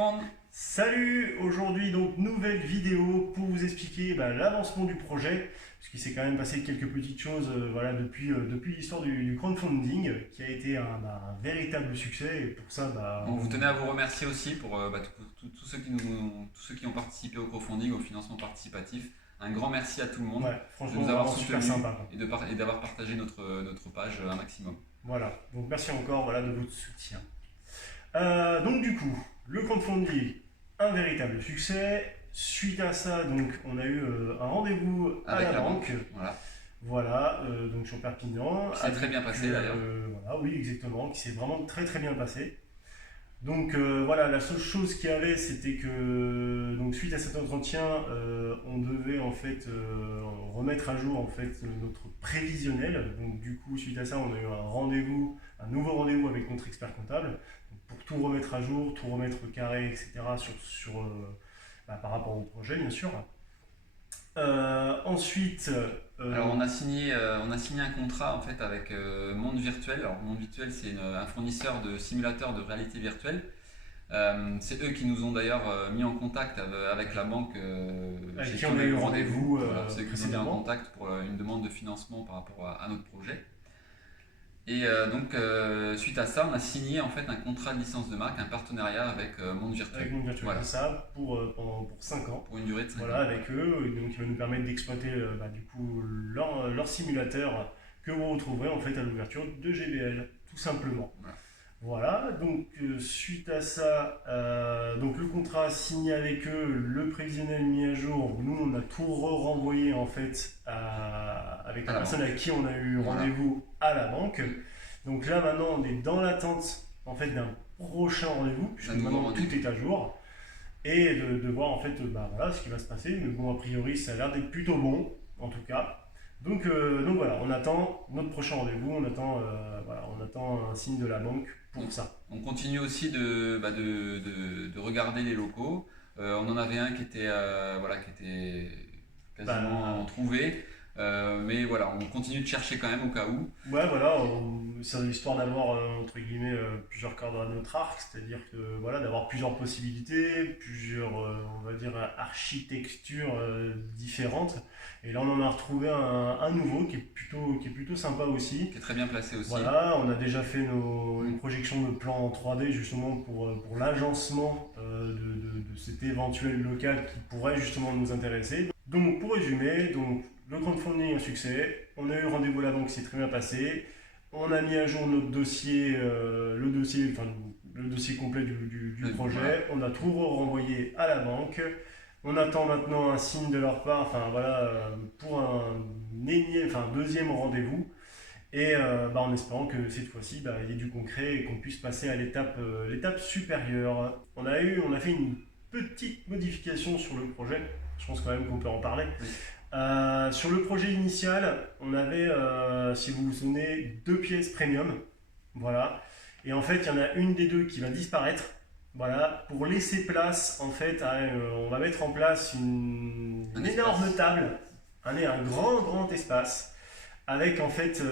monde. Salut. Aujourd'hui donc nouvelle vidéo pour vous expliquer l'avancement du projet, parce qu'il s'est quand même passé quelques petites choses voilà, depuis l'histoire du crowdfunding, qui a été un véritable succès, et pour ça On vous tenait à vous remercier aussi pour tous ceux qui ont participé au crowdfunding, au financement participatif. Un grand merci à tout le monde ouais, de franchement nous avoir vraiment super soutenus sympa, quoi. et d'avoir partagé notre page un maximum. Voilà, donc merci encore voilà, de votre soutien. Donc du coup, le crowdfunding, un véritable succès. Suite à ça, donc, on a eu un rendez-vous à Avec la la banque. Voilà. Voilà, donc sur Perpignan. Qui s'est très bien passé d'ailleurs. Voilà, oui, exactement, qui s'est vraiment très très bien passé. Donc voilà, la seule chose qu'il y avait, c'était que donc suite à cet entretien, on devait en fait remettre à jour en fait notre prévisionnel. Donc du coup, suite à ça, on a eu un nouveau rendez-vous avec notre expert comptable pour tout remettre à jour, tout remettre au carré, etc. Par rapport au projet, bien sûr. Ensuite, Alors on a signé un contrat en fait avec Monde Virtuel. Alors Monde Virtuel, c'est un fournisseur de simulateurs de réalité virtuelle. C'est eux qui nous ont d'ailleurs mis en contact avec la banque avec chez qui on a eu rendez-vous Voilà, c'est eux qui nous ont mis en précédemment. contact pour une demande de financement par rapport à notre projet. Et suite à ça, on a signé en fait un contrat de licence de marque, un partenariat avec Monde Virtuel. Avec Monde Virtuel, Voilà, c'est ça, pour 5 ans. pour une durée de 5 Voilà, ans. avec eux, et donc qui va nous permettre d'exploiter du coup leur simulateur que vous retrouverez en fait à l'ouverture de GBL, tout simplement. Voilà. Voilà, donc suite à ça, donc le contrat signé avec eux, le prévisionnel mis à jour, nous on a tout renvoyé en fait avec la À la personne banque. avec qui on a eu Voilà. rendez-vous à la banque. Donc là maintenant on est dans l'attente en fait d'un prochain rendez-vous, puisque Un nouveau maintenant rendez-vous. tout est à jour, et de voir en fait voilà, ce qui va se passer. Mais bon, a priori ça a l'air d'être plutôt bon en tout cas. Donc voilà, on attend notre prochain rendez-vous, on attend un signe de la banque pour ça. On continue aussi de regarder les locaux. On en avait un qui était quasiment trouvé. Mais voilà, on continue de chercher quand même au cas où. Ouais, voilà, c'est l'histoire d'avoir entre guillemets plusieurs cordes à notre arc, c'est-à-dire que voilà, d'avoir plusieurs possibilités, plusieurs, on va dire, architectures différentes. Et là, on en a retrouvé un nouveau qui est plutôt sympa aussi. Qui est très bien placé aussi. Voilà, on a déjà fait une projection de plan en 3D justement pour l'agencement de cet éventuel local qui pourrait justement nous intéresser. Donc pour résumer, donc, le crowdfunding est un succès, on a eu rendez-vous à la banque qui s'est très bien passé, on a mis à jour notre dossier, le dossier complet du projet, Voilà. on a tout renvoyé à la banque. On attend maintenant un signe de leur part, pour deuxième rendez-vous. Et en espérant que cette fois-ci, il y ait du concret et qu'on puisse passer à l'étape supérieure. On a fait une petite modification sur le projet. Je pense quand même qu'on peut en parler. Oui. Sur le projet initial, on avait, si vous vous souvenez, 2 pièces premium. Voilà. Et en fait, il y en a une des deux qui va disparaître. Voilà. Pour laisser place, en fait, on va mettre en place une énorme table, un grand espace, avec en fait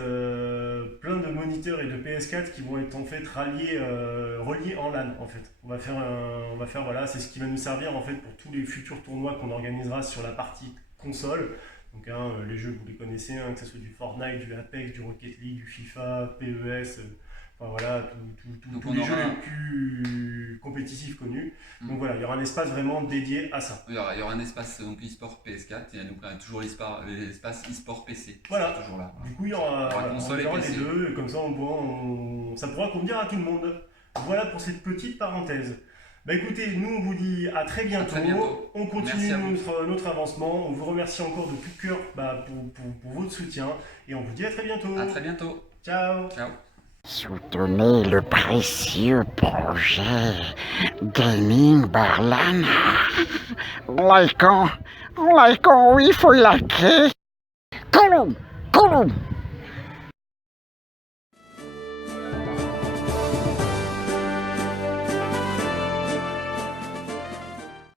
plein de moniteurs et de PS4 qui vont être en fait reliés en LAN en fait. Voilà, c'est ce qui va nous servir en fait pour tous les futurs tournois qu'on organisera sur la partie console. Donc les jeux vous les connaissez, que ce soit du Fortnite, du Apex, du Rocket League, du FIFA, PES, voilà, tous les jeux les plus compétitifs connus. Donc voilà, il y aura un espace vraiment dédié à ça. Il y aura un espace donc e-sport PS4 et donc toujours l'espace e-sport PC. Voilà. C'est toujours là. Du coup, il y aura, console et les PC. deux, et comme ça, ça pourra convenir à tout le monde. Voilà pour cette petite parenthèse. Écoutez, nous on vous dit à très bientôt. À très bientôt. On continue Merci à vous. notre avancement. On vous remercie encore de tout cœur pour votre soutien. Et on vous dit à très bientôt. À très bientôt. Ciao. Ciao. Soutenez le précieux projet Gaming Barlana. Likons, oui, faut liker. Couloum, couloum.